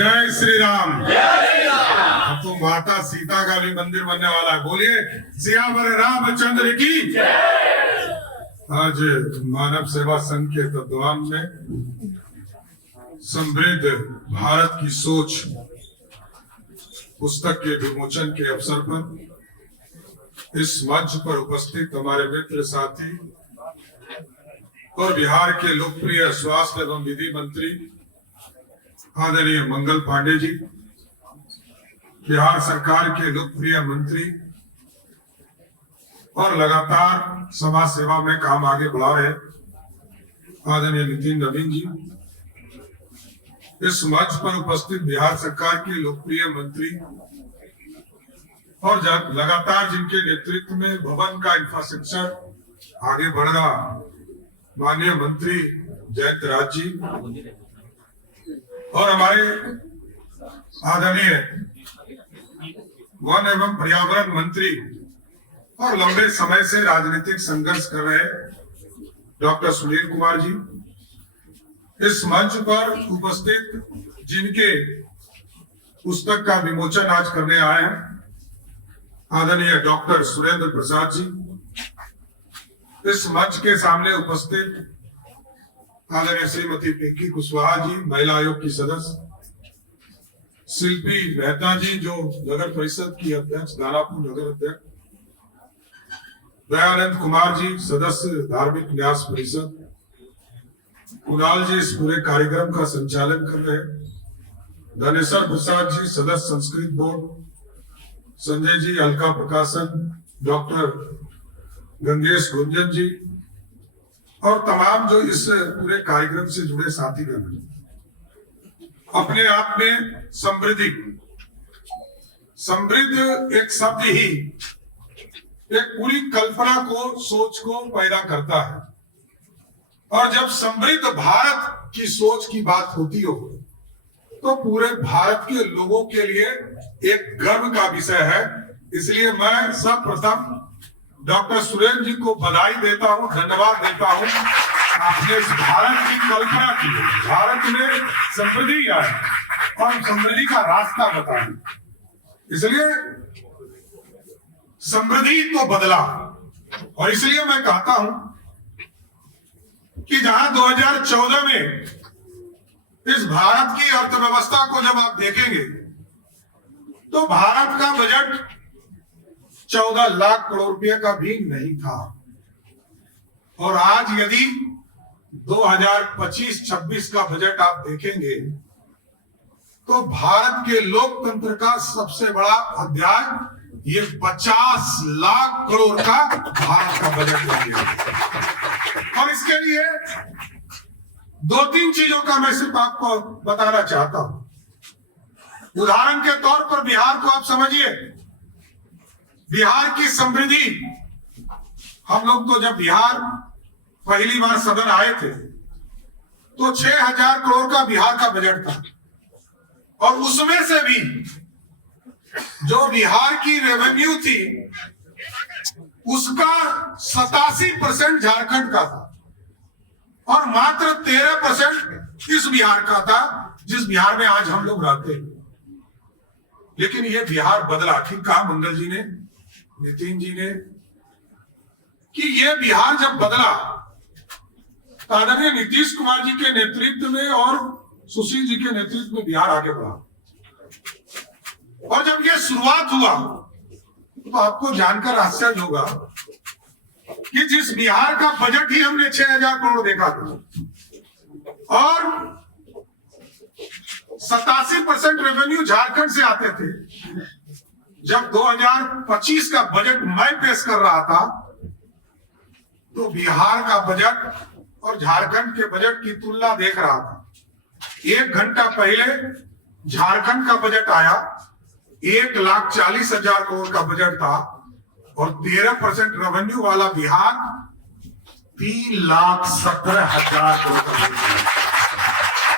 जय श्री राम। अब तो माता सीता का भी मंदिर बनने वाला है। बोलिए सियावर रामचंद्र की। आज मानव सेवा संघ के तत्वान में समृद्ध भारत की सोच पुस्तक के विमोचन के अवसर पर इस मंच पर उपस्थित हमारे मित्र साथी और बिहार के लोकप्रिय स्वास्थ्य एवं विधि मंत्री आदरणीय मंगल पांडे जी, बिहार सरकार के लोकप्रिय मंत्री और लगातार समाज सेवा में काम आगे बढ़ा रहे आदरणीय नितिन नवीन जी, इस मंच पर उपस्थित बिहार सरकार के लोकप्रिय मंत्री और लगातार जिनके नेतृत्व में भवन का इंफ्रास्ट्रक्चर आगे बढ़ रहा माननीय मंत्री जयंत राज जी और हमारे आदरणीय वन एवं पर्यावरण मंत्री और लंबे समय से राजनीतिक संघर्ष कर रहे डॉक्टर सुनील कुमार जी, इस मंच पर उपस्थित जिनके पुस्तक का विमोचन आज करने आए हैं आदरणीय डॉक्टर सुरेंद्र प्रसाद जी, इस मंच के सामने उपस्थित आदरणीय श्रीमती पिंकी कुशवाहा जी, महिला आयोग की सदस्य, शिल्पी मेहता जी जो नगर परिषद की अध्यक्ष, दानापुर नगर अध्यक्ष, दयानंद कुमार जी सदस्य धार्मिक न्यास परिषद, कुणाल जी इस पूरे कार्यक्रम का संचालन कर रहे, धनेश्वर प्रसाद जी सदस्य संस्कृत बोर्ड, संजय जी अलका प्रकाशन, डॉक्टर गंगेश गुंजन जी और तमाम जो इस पूरे कार्यक्रम से जुड़े साथीगण। अपने आप में समृद्ध एक शब्द ही एक पूरी कल्पना को, सोच को पैदा करता है और जब समृद्ध भारत की सोच की बात होती हो तो पूरे भारत के लोगों के लिए एक गर्व का विषय है। इसलिए मैं सर्वप्रथम डॉक्टर सुरेंद्र जी को बधाई देता हूं, धन्यवाद देता हूं। आपने इस भारत की कल्पना की, भारत में समृद्धि आए और समृद्धि का रास्ता बताया, इसलिए समृद्धि को बदला। और इसलिए मैं कहता हूं कि जहां 2014 में इस भारत की अर्थव्यवस्था को जब आप देखेंगे तो भारत का बजट 14 लाख करोड़ रुपए का भी नहीं था और आज यदि 2025-26 का बजट आप देखेंगे तो भारत के लोकतंत्र का सबसे बड़ा अध्याय ये 50 लाख करोड़ का भारत का बजट है। और इसके लिए 2-3 चीजों का मैं सिर्फ आपको बताना चाहता हूं। उदाहरण के तौर पर बिहार को आप समझिए, बिहार की समृद्धि, हम लोग तो जब बिहार पहली बार सदन आए थे तो 6000 करोड़ का बिहार का बजट था और उसमें से भी जो बिहार की रेवेन्यू थी उसका 87% झारखंड का था और मात्र 13% इस बिहार का था जिस बिहार में आज हम लोग रहते हैं। लेकिन ये बिहार बदला। ठीक कहा मंगल जी ने, नितिन जी ने, कि ये बिहार जब बदला तो आदरणीय नीतीश कुमार जी के नेतृत्व में और सुशील जी के नेतृत्व में बिहार आगे बढ़ा। और जब ये शुरुआत हुआ तो आपको जानकर आश्चर्य होगा कि जिस बिहार का बजट ही हमने 6000 करोड़ देखा था और 87% रेवेन्यू झारखंड से आते थे, जब 2025 का बजट मैं पेश कर रहा था तो बिहार का बजट और झारखंड के बजट की तुलना देख रहा था। 1 घंटा पहले झारखंड का बजट आया, 1,40,000 करोड़ का बजट था और 13% रेवेन्यू वाला बिहार 3,17,000 करोड़ का बजट।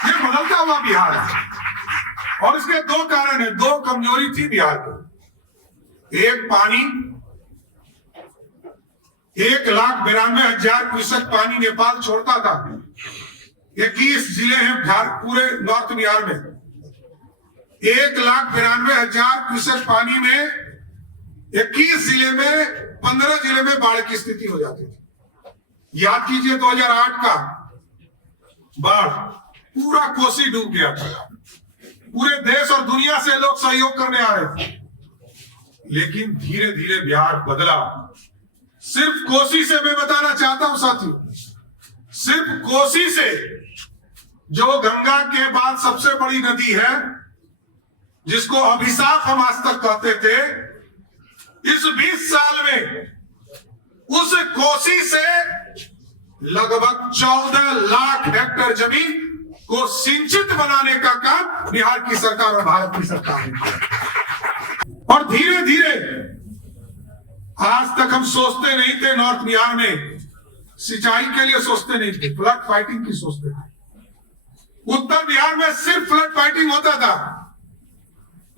ये बदलता हुआ बिहार है और इसके 2 कारण है, 2 कमजोरी थी बिहार की। एक, पानी, 1,92,000 क्यूसेक पानी नेपाल छोड़ता था। 21 जिले हैं पूरे नॉर्थ बिहार में 1,92,000 क्यूसेक पानी में 21 जिले में 15 जिले में बाढ़ की स्थिति हो जाती थी। याद कीजिए 2008 का बाढ़, पूरा कोसी डूब गया था। पूरे देश और दुनिया से लोग सहयोग करने आ रहे थे, लेकिन धीरे धीरे बिहार बदला। सिर्फ कोसी से मैं बताना चाहता हूं साथियों, सिर्फ कोसी से, जो गंगा के बाद सबसे बड़ी नदी है, जिसको अभिशाप हम आज तक कहते थे, इस 20 साल में उस कोसी से लगभग 14 लाख हेक्टेयर जमीन को सिंचित बनाने का काम बिहार की सरकार और भारत की सरकार ने किया। और धीरे धीरे, आज तक हम सोचते नहीं थे नॉर्थ बिहार में सिंचाई के लिए सोचते नहीं थे, फ्लड फाइटिंग की सोचते थे। उत्तर बिहार में सिर्फ फ्लड फाइटिंग होता था,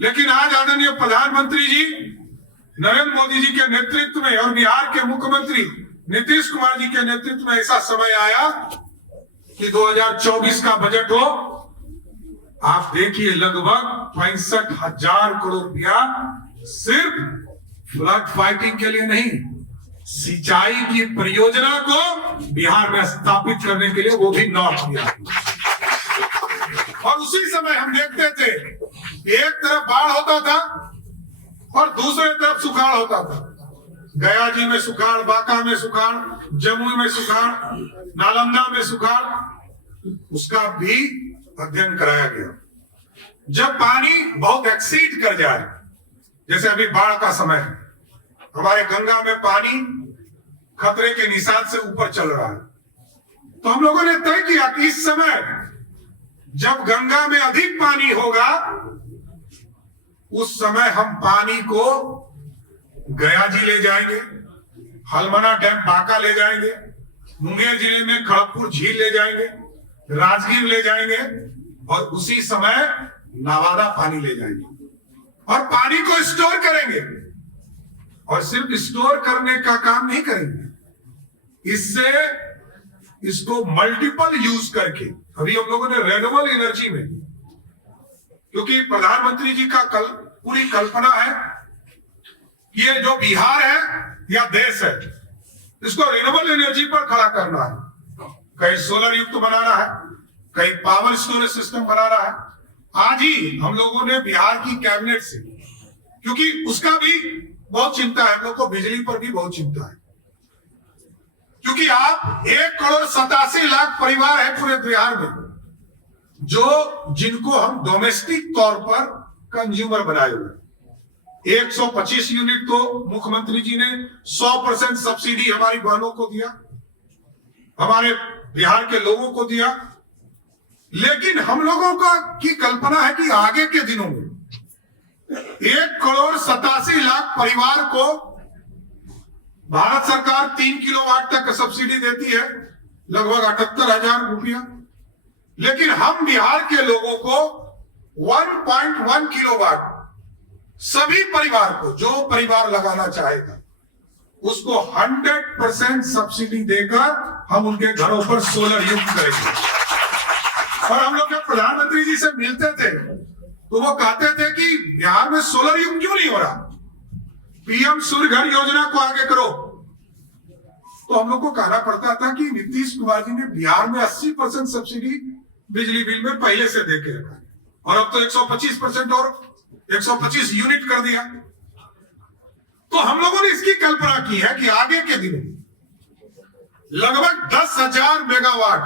लेकिन आज आदरणीय प्रधानमंत्री जी नरेंद्र मोदी जी के नेतृत्व में और बिहार के मुख्यमंत्री नीतीश कुमार जी के नेतृत्व में ऐसा समय आया कि 2024 का बजट हो, आप देखिए लगभग 65,000 करोड़ रुपया सिर्फ फ्लड फाइटिंग के लिए नहीं, सिंचाई की परियोजना को बिहार में स्थापित करने के लिए, वो भी नॉर्थ बिहार। और उसी समय हम देखते थे एक तरफ बाढ़ होता था और दूसरे तरफ सुखाड़ होता था। गया जी में सुखाड़, बांका में सुखाड़, जमुई में सुखाड़, नालंदा में सुखाड़, उसका भी अध्ययन कराया गया। जब पानी बहुत एक्सीड कर जाए, जैसे अभी बाढ़ का समय है, हमारे गंगा में पानी खतरे के निशान से ऊपर चल रहा है, तो हम लोगों ने तय किया कि इस समय जब गंगा में अधिक पानी होगा, उस समय हम पानी को गया जी ले जाएंगे, हलमना डैम बांका ले जाएंगे, मुंगेर जिले में खड़गपुर झील ले जाएंगे, राजगीर ले जाएंगे, और उसी समय नवादा पानी ले जाएंगे और पानी को स्टोर करेंगे। और सिर्फ स्टोर करने का काम नहीं करेंगे, इससे इसको मल्टीपल यूज करके, अभी हम लोगों ने रिन्यूएबल एनर्जी में, क्योंकि प्रधानमंत्री जी का पूरी कल्पना है ये जो बिहार है या देश है, इसको रिन्यूएबल एनर्जी पर खड़ा करना है। कहीं सोलर युक्त बनाना है, कहीं पावर स्टोरेज सिस्टम बनाना है। आज ही हम लोगों ने बिहार की कैबिनेट से, क्योंकि उसका भी बहुत चिंता है, हम लोग को बिजली पर भी बहुत चिंता है, क्योंकि आप 1,87,00,000 परिवार है पूरे बिहार में, जो जिनको हम डोमेस्टिक तौर पर कंज्यूमर बनाए हुए। 125 यूनिट तो मुख्यमंत्री जी ने 100% सब्सिडी हमारी बहनों को दिया, हमारे बिहार के लोगों को दिया। लेकिन हम लोगों का की कल्पना है कि आगे के दिनों में 1,87,00,000 परिवार को भारत सरकार 3 किलोवाट तक सब्सिडी देती है, लगभग 78,000 रुपया। लेकिन हम बिहार के लोगों को 1.1 किलोवाट सभी परिवार को, जो परिवार लगाना चाहेगा, उसको 100% सब्सिडी देकर हम उनके घरों पर सोलर युक्त करेंगे। और हम लोग जब प्रधानमंत्री जी से मिलते थे तो वो कहते थे कि बिहार में सोलर युक्त क्यों नहीं हो रहा, पीएम सूर्य घर योजना को आगे करो। तो हम लोग को कहना पड़ता था कि नीतीश कुमार जी ने बिहार में 80% सब्सिडी बिजली बिल में पहले से दे के रखा, और अब तो 125% और 125 यूनिट कर दिया। तो हम लोगों ने इसकी कल्पना की है कि आगे के दिनों में लगभग 10,000 मेगावाट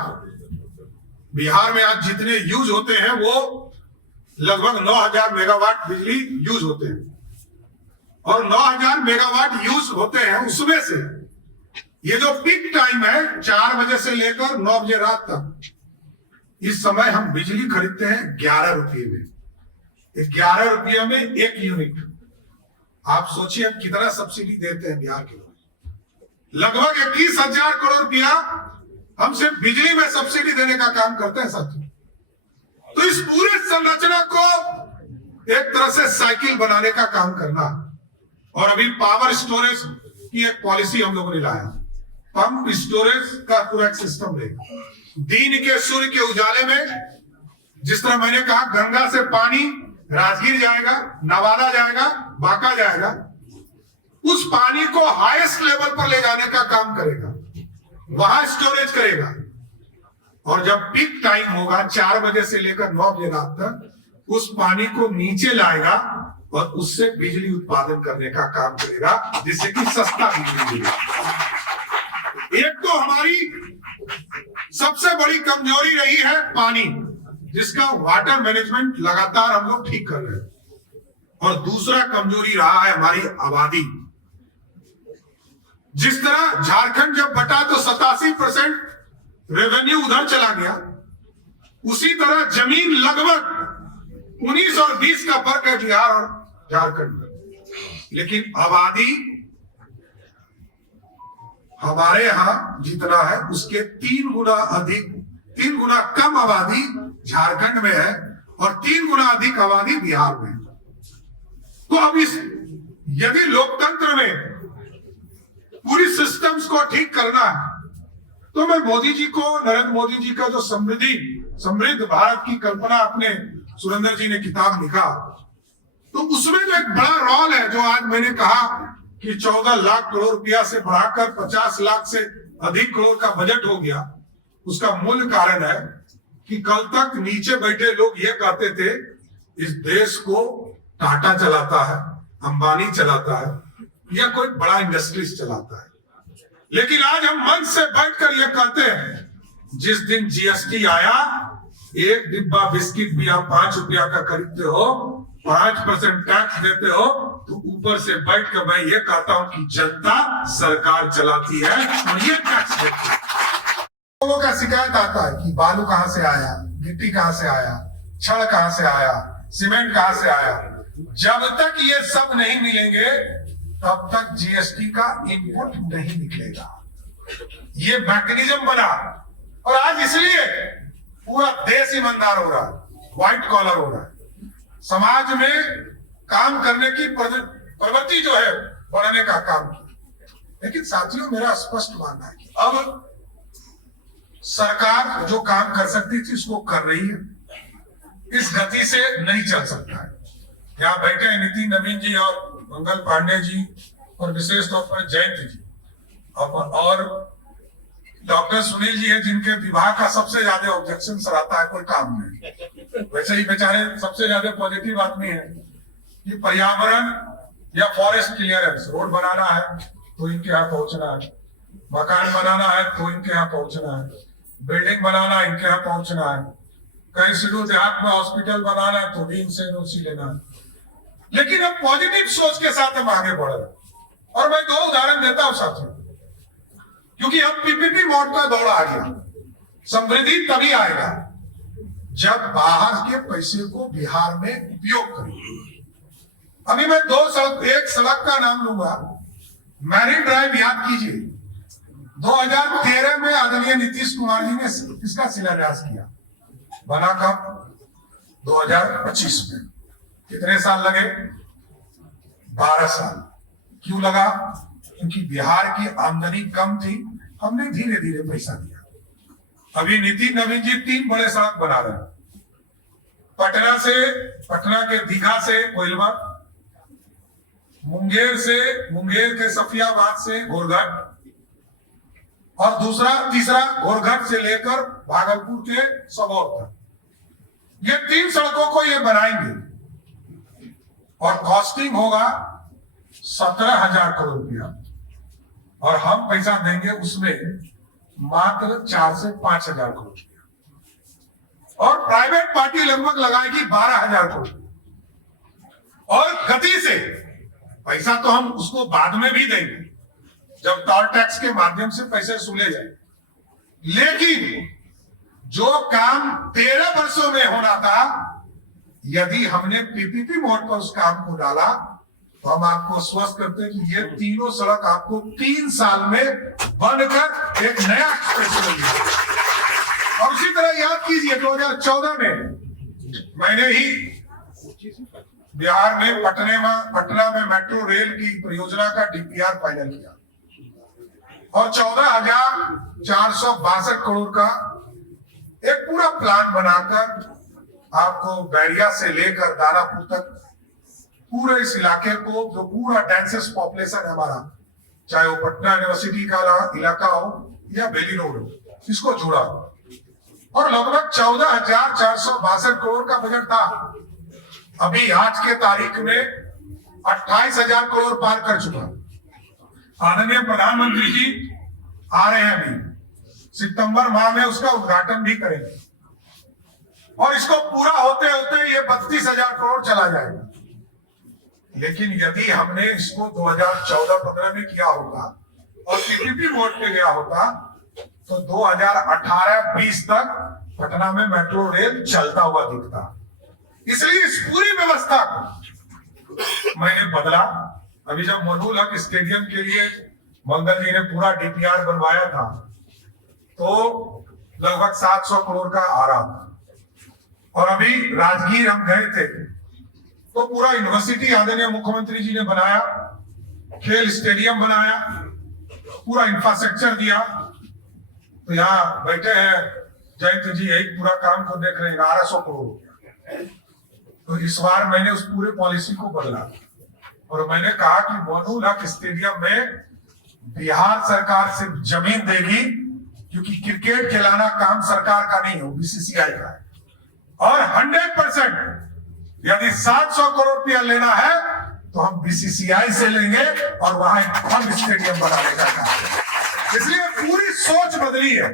बिहार में आज जितने यूज होते हैं, वो लगभग 9,000 मेगावाट बिजली यूज होते हैं। और 9,000 मेगावाट यूज होते हैं, उसमें से ये जो पीक टाइम है 4 बजे से लेकर 9 बजे रात तक, इस समय हम बिजली खरीदते हैं 11 रुपये में। 11 रुपये में 1 यूनिट। आप सोचिए हम कितना सब्सिडी देते हैं बिहार के लोग। लगभग 21,000 करोड़ रुपया हम सिर्फ बिजली में सब्सिडी देने का काम करते हैं साथियों। तो इस पूरे संरचना को एक तरह से साइकिल बनाने का काम करना। और अभी पावर स्टोरेज की एक पॉलिसी हम लोगों ने लाया, पंप स्टोरेज का पूरा एक सिस्टम रहेगा। दिन के सूर्य के उजाले में, जिस तरह मैंने कहा गंगा से पानी राजगीर जाएगा, नवादा जाएगा, बांका जाएगा, उस पानी को हाईएस्ट लेवल पर ले जाने का काम करेगा, वहां स्टोरेज करेगा, और जब पीक टाइम होगा 4 बजे से लेकर 9 बजे रात तक उस पानी को नीचे लाएगा और उससे बिजली उत्पादन करने का काम करेगा, जिससे कि सस्ता बिजली मिलेगा। एक तो हमारी सबसे बड़ी कमजोरी रही है पानी, जिसका वाटर मैनेजमेंट लगातार हम लोग ठीक कर रहे हैं, और दूसरा कमजोरी रहा है हमारी आबादी। जिस तरह झारखंड जब बटा तो 87% रेवेन्यू उधर चला गया, उसी तरह जमीन लगभग 19 और 20 का फर्क है बिहार और झारखंड में, लेकिन आबादी हमारे यहां जितना है उसके 3 गुना अधिक, 3 गुना कम आबादी झारखंड में है और 3 गुना अधिक आबादी बिहार में है। तो अब इस यदि लोकतंत्र में पूरी सिस्टम्स को ठीक करना है, तो मैं मोदी जी को, नरेंद्र मोदी जी का जो समृद्ध भारत की कल्पना अपने सुरेंद्र जी ने किताब लिखा, तो उसमें जो एक बड़ा रोल है, जो आज मैंने कहा कि 14 लाख करोड़ रुपया से बढ़ाकर 50 लाख से अधिक करोड़ का बजट हो गया, उसका मूल कारण है कि कल तक नीचे बैठे लोग ये कहते थे इस देश को टाटा चलाता है, अंबानी चलाता है, या कोई बड़ा इंडस्ट्रीज चलाता है। लेकिन आज हम मंच से बैठकर यह कहते हैं, जिस दिन जीएसटी आया, एक डिब्बा बिस्किट भी आप 5 रुपया का खरीदते हो, 5% टैक्स देते हो, तो ऊपर से बैठ कर मैं ये कहता हूं कि जनता सरकार चलाती है और ये टैक्स देती है। लोगों का शिकायत आता है कि बालू कहां से आया, गिट्टी कहां से आया, छड़ कहां से आया, सीमेंट कहां से आया। जब तक ये सब नहीं मिलेंगे तब तक जीएसटी का इनपुट नहीं निकलेगा। ये मैकेनिज्म बना, और आज इसलिए पूरा देश ईमानदार हो रहा है, व्हाइट कॉलर हो रहा है, समाज में काम करने की प्रवृत्ति जो है बढ़ने का काम किया। लेकिन साथियों, मेरा स्पष्ट मानना है कि अब सरकार जो काम कर सकती थी उसको कर रही है, इस गति से नहीं चल सकता है। यहाँ बैठे हैं नितिन नवीन जी और मंगल पांडे जी, और विशेष तौर पर जयंत जी, और डॉक्टर सुनील जी है, जिनके विभाग का सबसे ज्यादा ऑब्जेक्शन रहता है कोई काम में। वैसे ही बेचारे सबसे ज्यादा पॉजिटिव आदमी है कि पर्यावरण या फॉरेस्ट क्लियरेंस, रोड बनाना है तो इनके यहाँ पहुंचना है, मकान बनाना है तो इनके यहाँ पहुंचना है, बिल्डिंग बनाना है इनके यहाँ पहुंचना है, कहीं सिडू देहात में हॉस्पिटल बनाना है तो भी इनसे एनओसी लेना है। लेकिन अब पॉजिटिव सोच के साथ हम आगे बढ़ रहे हैं, और मैं 2 उदाहरण देता हूं साथियों, क्योंकि अब पीपीपी मोड का दौर आ गया। समृद्धि तभी आएगा जब बाहर के पैसे को बिहार में उपयोग करेंगे। अभी मैं 2 सड़क, एक सड़क का नाम लूंगा, मैरिन ड्राइव, याद कीजिए 2013 में आदरणीय नीतीश कुमार जी ने इसका शिलान्यास किया, बना कब? 2025 में। कितने साल लगे? 12 साल। क्यों लगा? क्योंकि बिहार की आमदनी कम थी, हमने धीरे धीरे पैसा दिया। अभी नितिन नवीन जी 3 बड़े सड़क बना रहे हैं, पटना के दीघा से कोइलवर, मुंगेर के सफियाबाद से घोरघट, और तीसरा घोरघट से लेकर भागलपुर के सबौर तक। ये 3 सड़कों को ये बनाएंगे, और कॉस्टिंग होगा 17,000 करोड़ रुपया, और हम पैसा देंगे उसमें मात्र 4 से 5,000 करोड़ रुपया, और प्राइवेट पार्टी लगभग लगाएगी 12,000 करोड़। और गति से पैसा तो हम उसको बाद में भी देंगे जब टोल टैक्स के माध्यम से पैसे सुले जाए, लेकिन जो काम 13 वर्षों में होना था, यदि हमने पीपीपी मोड पर उस काम को डाला, तो हम आपको स्वस्थ करते हैं कि ये तीनों सड़क आपको 3 साल में बनकर एक नया एक्सप्रेस मिलेगा। और उसी तरह याद कीजिए 2014 में मैंने ही बिहार में पटना में मेट्रो रेल की परियोजना का डीपीआर फाइनल किया, और 14,462 करोड़ का एक पूरा प्लान बनाकर आपको बैरिया से लेकर दानापुर तक पूरे इस इलाके को, जो पूरा डेंसेस्ट पॉपुलेशन है हमारा, चाहे वो पटना यूनिवर्सिटी का इलाका हो या बेली रोड हो, इसको जोड़ा और लगभग 14,462 करोड़ का बजट था। अभी आज के तारीख में 28,000 करोड़ पार कर चुका। आदरणीय प्रधानमंत्री जी आ रहे हैं, अभी सितंबर माह में उसका उद्घाटन भी करेंगे और इसको पूरा होते होते ये 32,000 करोड़ चला जाएगा। लेकिन यदि हमने इसको 2014-15 में किया होता और पीपीपी मोड पे गया होता तो 2018-20 तक पटना में मेट्रो रेल चलता हुआ दिखता। इसलिए इस पूरी व्यवस्था को मैंने बदला। अभी जब मधुल हक स्टेडियम के लिए मंगल जी ने पूरा डीपीआर बनवाया था तो लगभग 700 करोड़ का आ रहा था। और अभी राजगीर हम गए थे तो पूरा यूनिवर्सिटी आदरणीय मुख्यमंत्री जी ने बनाया, खेल स्टेडियम बनाया, पूरा इंफ्रास्ट्रक्चर दिया। तो यहाँ बैठे हैं जयंत जी, यही पूरा काम को देख रहे हैं, 1100 करोड़। तो इस बार मैंने उस पूरे पॉलिसी को बदला और मैंने कहा कि मधुल हक स्टेडियम में बिहार सरकार सिर्फ जमीन देगी, क्योंकि क्रिकेट खिलाना काम सरकार का नहीं हो, बीसीसीआई का है। और 100% यदि 700 करोड़ रुपया लेना है तो हम बीसीसीआई से लेंगे और वहां हम स्टेडियम बनाने का काम। इसलिए पूरी सोच बदली है।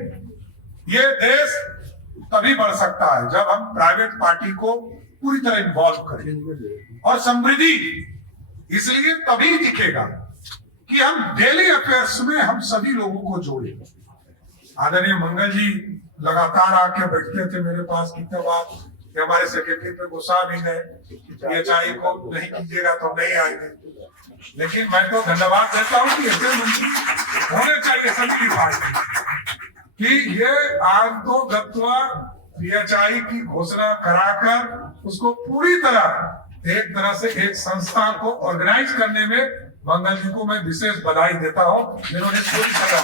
ये देश तभी बढ़ सकता है जब हम प्राइवेट पार्टी को पूरी तरह इन्वॉल्व करें, और समृद्धि इसलिए तभी दिखेगा कि हम डेली अफेयर्स में हम सभी लोगों को जोड़े। आदरणीय मंगल जी लगातार आके बैठते थे मेरे पास कितने बार, हमारे सेक्रेटरी पे गुस्सा भी है, पीएचआई को नहीं कीजिएगा तो नहीं आएंगे। लेकिन मैं तो धन्यवाद देता हूँ कि ऐसे मंत्री होने चाहिए सभी पार्टी कि ये आज तो गत्वा पीएचआई की घोषणा कराकर उसको पूरी तरह एक तरह से एक संस्था को ऑर्गेनाइज करने में मंगल जी को मैं विशेष बधाई देता हूँ, जिन्होंने पूरी तरह।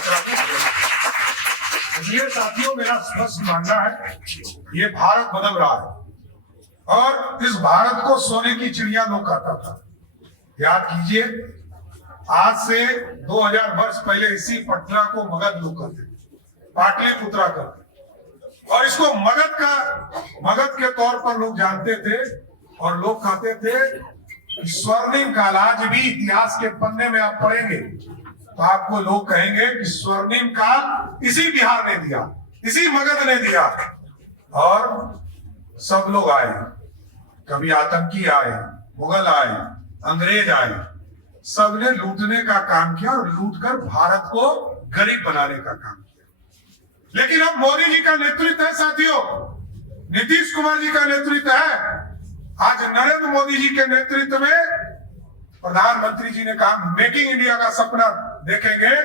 इसलिए साथियों, मेरा स्पष्ट मानना है ये भारत बदल रहा है और इस भारत को सोने की चिड़िया लोग कहता था। याद कीजिए, आज से 2000 वर्ष पहले इसी पटना को मगध लोग कहते, पाटलिपुत्रा कहते, और इसको मगध के तौर पर लोग जानते थे। और लोग कहते थे स्वर्णिम काल, आज भी इतिहास के पन्ने में आप पढ़ेंगे तो आपको लोग कहेंगे कि स्वर्णिम काल इसी बिहार ने दिया, इसी मगध ने दिया। और सब लोग आए, कभी आतंकी आए, मुगल आए, अंग्रेज आए, सबने लूटने का काम किया और लूटकर भारत को गरीब बनाने का काम किया। लेकिन अब मोदी जी का नेतृत्व है साथियों, नीतीश कुमार जी का नेतृत्व है। आज नरेंद्र मोदी जी के नेतृत्व में प्रधानमंत्री जी ने कहा मेकिंग इंडिया का सपना देखेंगे।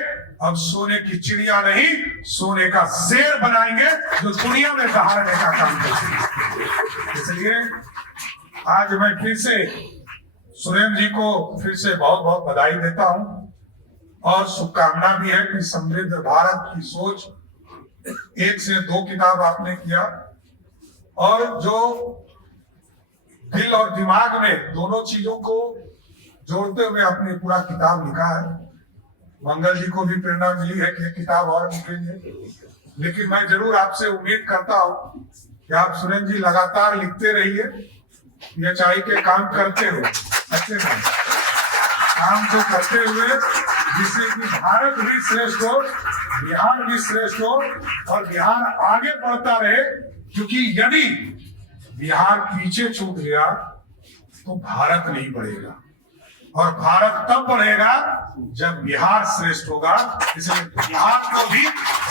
अब सोने की चिड़िया नहीं, सोने का शेर बनाएंगे जो दुनिया में दहाड़ने का काम करेंगे। इसलिए आज मैं फिर से सुरेंद्र जी को फिर से बहुत बहुत बधाई देता हूं और शुभकामना भी है कि समृद्ध भारत की सोच 1 से 2 किताब आपने किया और जो दिल और दिमाग में दोनों चीजों को जोड़ते हुए आपने पूरा किताब लिखा है। मंगल जी को भी प्रेरणा मिली है कि ये किताब और लिखेंगे। लेकिन मैं जरूर आपसे उम्मीद करता हूं कि आप सुरेंद्र जी लगातार लिखते रहिए, पीएचआई के काम करते हुए, अच्छे काम को करते हुए, जिससे कि भारत भी श्रेष्ठ हो, बिहार भी श्रेष्ठ हो और बिहार आगे बढ़ता रहे। क्योंकि यदि बिहार पीछे छूट गया तो भारत नहीं बढ़ेगा और भारत तब बढ़ेगा जब बिहार श्रेष्ठ होगा। इसलिए बिहार को भी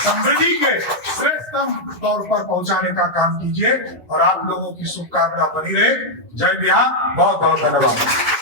समृद्धि के श्रेष्ठतम तौर पर पहुंचाने का काम कीजिए और आप लोगों की शुभकामना बनी रहे। जय बिहार, बहुत बहुत धन्यवाद।